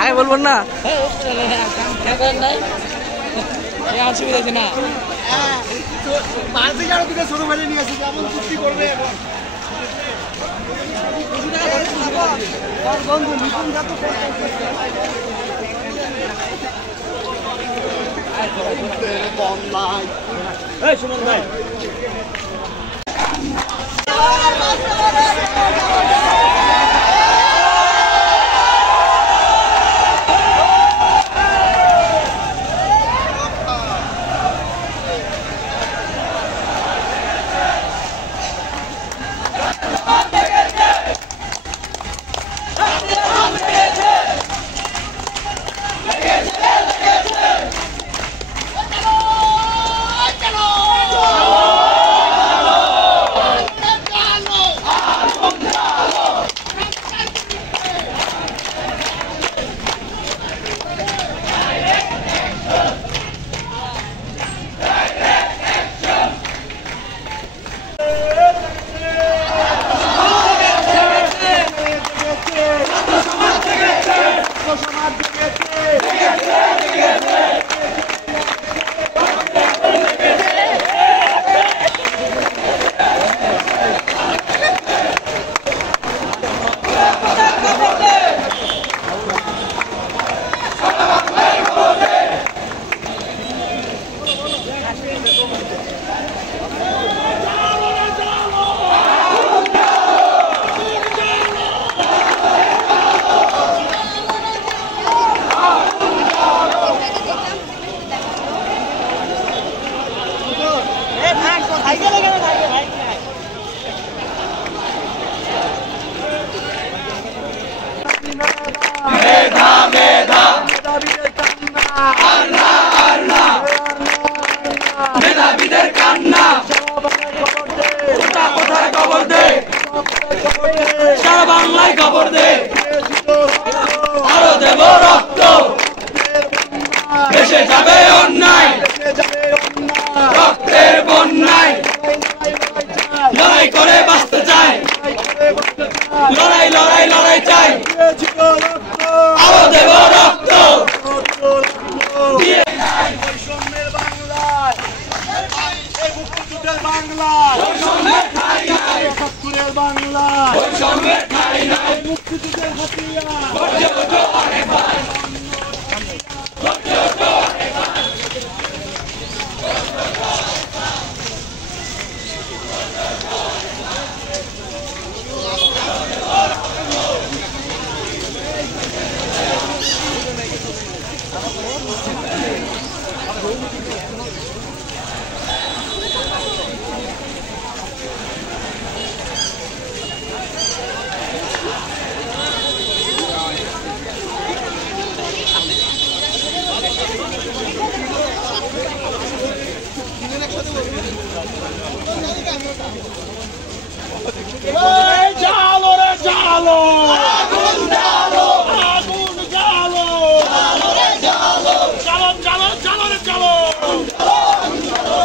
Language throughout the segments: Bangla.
আগে বলবেন না অসুবিধা আছে না ছোট ভাই নিয়ে আসে কেমন চুক্তি করবে সুমন ভাই সারা বাংলায় খবর দে আরো দেব রক্ত দেশে যাবে অন্যায় রক্তের বন্যায় লড়াই করে বাঁচতে চাই লড়াই লড়াই লড়াই চাই আরো দেব রক্ত বৈষম্যের বাংলায় মুক্তিযুদ্ধের বাংলায় সত্তরের বাংলায় মুক্তিযুদ্ধের হাতিয়ার জালো রে জালো আগুন জালো আগুন জালো জালো রে জালো জালো জালো জালো রে জালো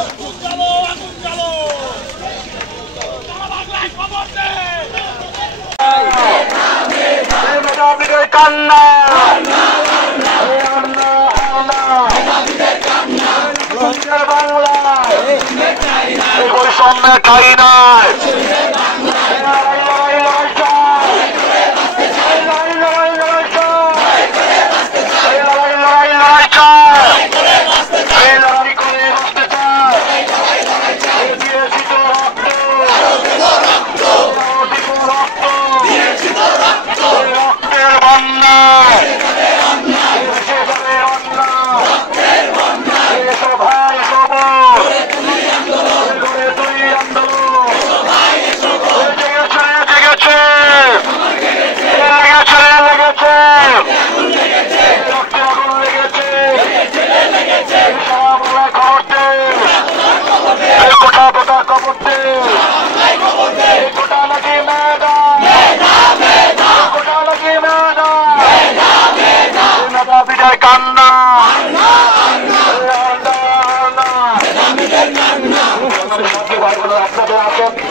আগুন জালো আগুন জালো সারা বাংলায় খবর দে মেধাবীদের কান্না বাংলায় বৈষম্যের ঠাই নাই ভাই সব ভাইয়ের কান্না আপনাদের